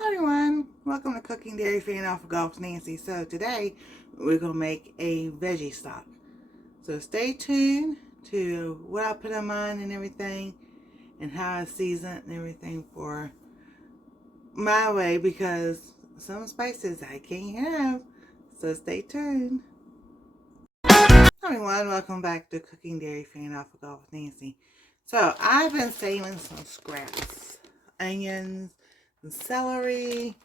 Hi everyone, welcome to Cooking Dairy Free and Off of Golf's Nancy. So today we're going to make a veggie stock. So stay tuned to what I put on mine and everything and how I season it and everything for my way because some spices I can't have. So stay tuned. Hi everyone, welcome back to Cooking Dairy Free and Off of Golf with Nancy. So I've been saving some scraps, onions, and celery,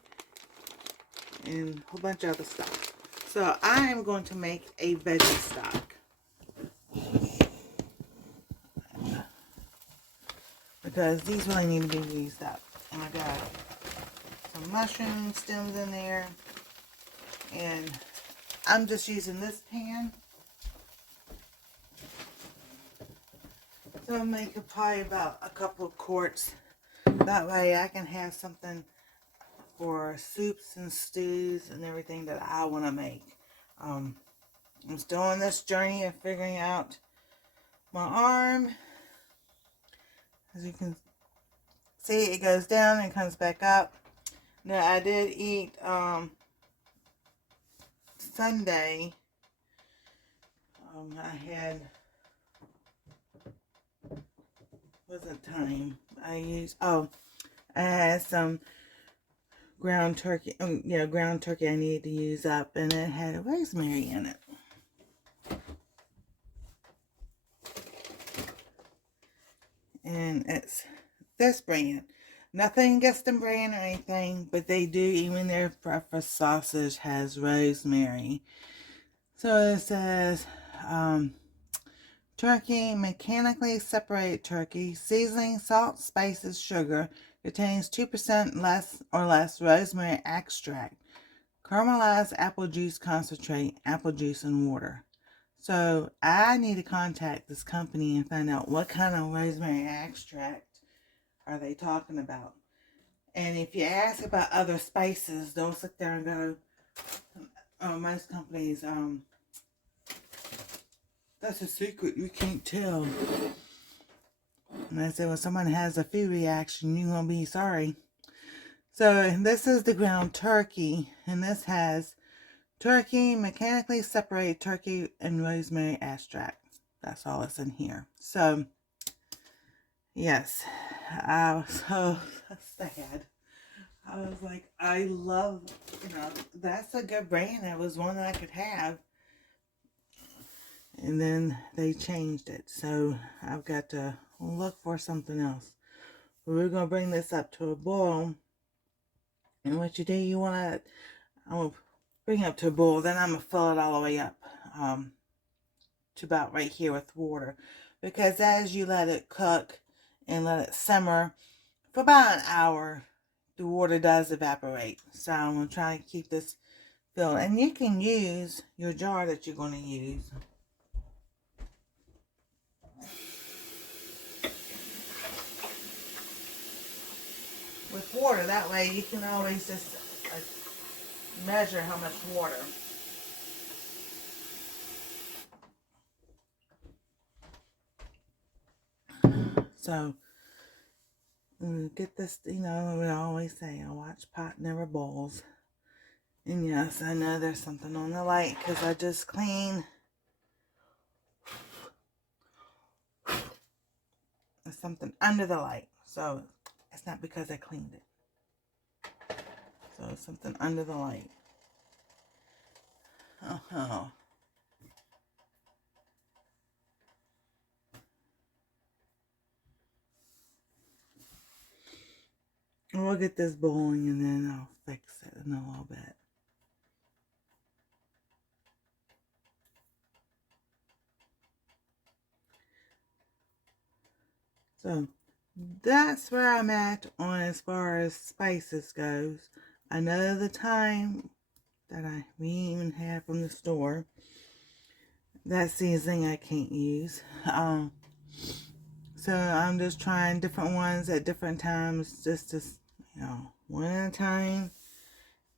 and a whole bunch of other stuff. So I am going to make a veggie stock because these really need to be used up. And I got some mushroom stems in there, and I'm just using this pan. So I'm making probably about a couple of quarts. That way I can have something for soups and stews and everything that I want to make. I'm still on this journey of figuring out my arm. As you can see, it goes down and comes back up. Now I did eat Sunday. I had wasn't time. I had some ground turkey. Ground turkey I needed to use up, and it had rosemary in it. And it's this brand. Nothing against the brand or anything, but they do, even their breakfast sausage has rosemary. So it says, turkey, mechanically separated turkey, seasoning, salt, spices, sugar, contains 2% less or less rosemary extract, caramelized apple juice concentrate, apple juice, and water. So I need to contact this company and find out what kind of rosemary extract are they talking about. And if you ask about other spices, they'll sit there and go, most companies, that's a secret, you can't tell. And I said, well, someone has a food reaction, you're going to be sorry. So this is the ground turkey, and this has turkey, mechanically separated turkey, and rosemary extract. That's all that's in here. So, yes, I was so sad. I was like, I love, that's a good brand. That was one that I could have. And then they changed it. So I've got to look for something else. But we're going to bring this up to a boil. And what you do, I'm going to bring it up to a boil. Then I'm going to fill it all the way up to about right here with water. Because as you let it cook and let it simmer for about an hour, the water does evaporate. So I'm going to try to keep this filled. And you can use your jar that you're going to use. With water, that way you can always just measure how much water. So, get this, we always say, a watch pot never boils. And yes, I know there's something on the light because I just cleaned. There's something under the light. So, it's not because I cleaned it. So, it's something under the light. Oh. We'll get this boiling and then I'll fix it in a little bit. So that's where I'm at on as far as spices goes. I know the time that we even have from the store. That seasoning I can't use. So I'm just trying different ones at different times, just to, one at a time.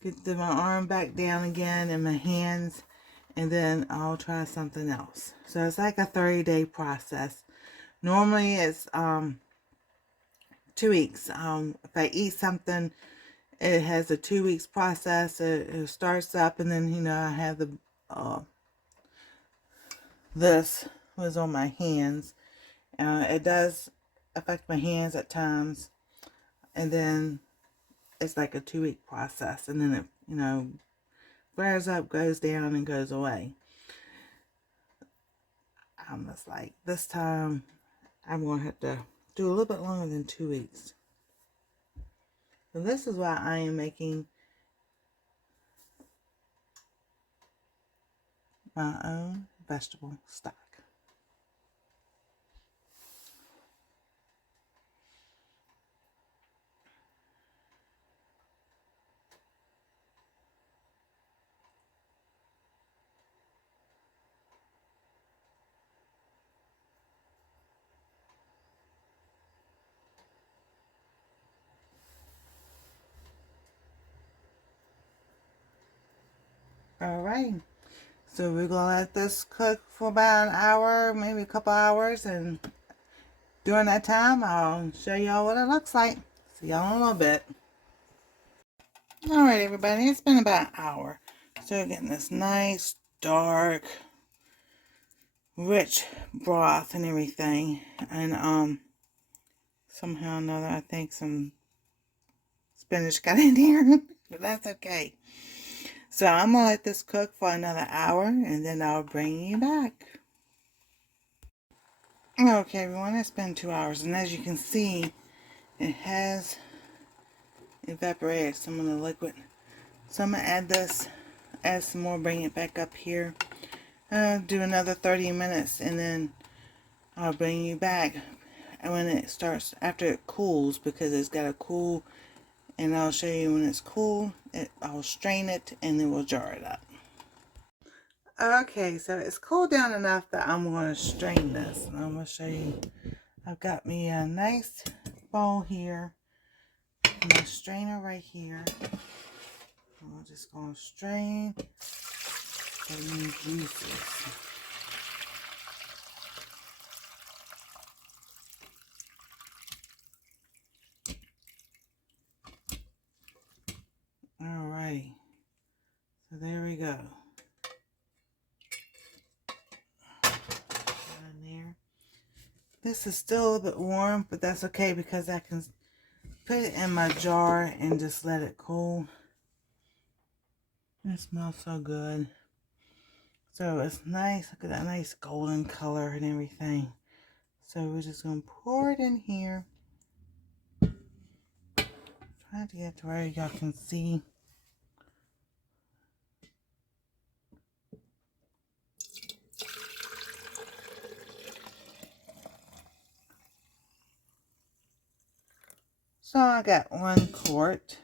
Get my arm back down again and my hands, and then I'll try something else. So it's like a 30-day process. Normally it's 2 weeks. If I eat something It has a 2 weeks process. It starts up, and then, you know, I have the this was on my hands. It does affect my hands at times, and then it's like a 2 week process, and then it, you know, flares up, goes down, and goes away. I'm just like, this time I'm going to have to do a little bit longer than 2 weeks. So this is why I am making my own vegetable stock. Alright, so we're going to let this cook for about an hour, maybe a couple hours, and during that time I'll show y'all what it looks like. See y'all in a little bit. Alright everybody, it's been about an hour. So we're getting this nice, dark, rich broth and everything. And somehow or another I think some spinach got in here. But that's okay. So I'm going to let this cook for another hour, and then I'll bring you back. Okay, everyone, it's been 2 hours, and as you can see, it has evaporated some of the liquid. So I'm going to add this, add some more, bring it back up here. Do another 30 minutes, and then I'll bring you back. And when it starts, after it cools, because it's got to cool, and I'll show you when it's cool, I'll strain it, and then we'll jar it up. Okay, so it's cooled down enough that I'm going to strain this. And I'm going to show you. I've got me a nice bowl here. My strainer right here. I'm just going to strain these juices. Alright. So there we go. This is still a little bit warm, but that's okay because I can put it in my jar and just let it cool. It smells so good. So it's nice. Look at that nice golden color and everything. So we're just going to pour it in here. Try to get to where y'all can see. So I got 1 quart.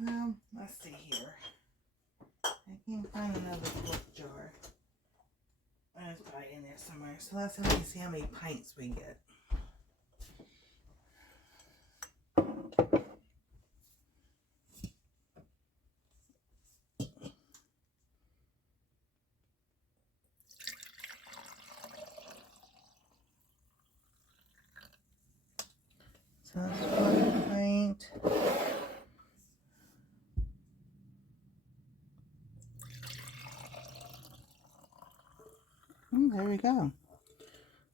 Well, let's see here. I can't find another quart jar. It's probably in there somewhere. So let's see how many pints we get. So that's 1 pint. There we go.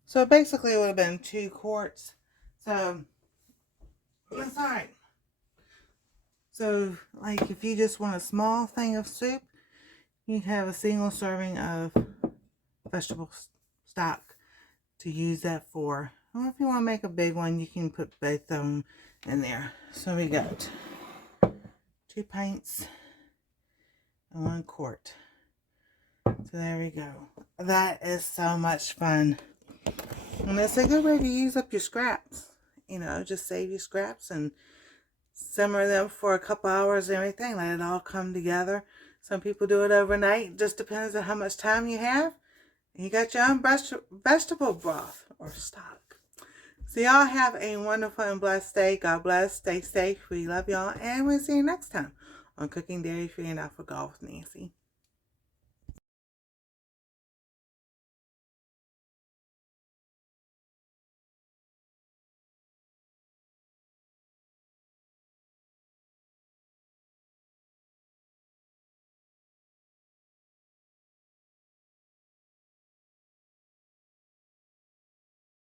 So basically it would have been 2 quarts. So that's alright. So like if you just want a small thing of soup, you have a single serving of vegetable stock to use that for. Or if you want to make a big one, you can put both of them in there. So we got 2 pints and 1 quart. So there we go. That is so much fun. And it's a good way to use up your scraps. You know, just save your scraps and simmer them for a couple hours and everything. Let it all come together. Some people do it overnight. It just depends on how much time you have. And you got your own vegetable broth or stock. So y'all have a wonderful and blessed day. God bless. Stay safe. We love y'all. And we'll see you next time on Cooking Dairy Free and Off with Golf with Nancy.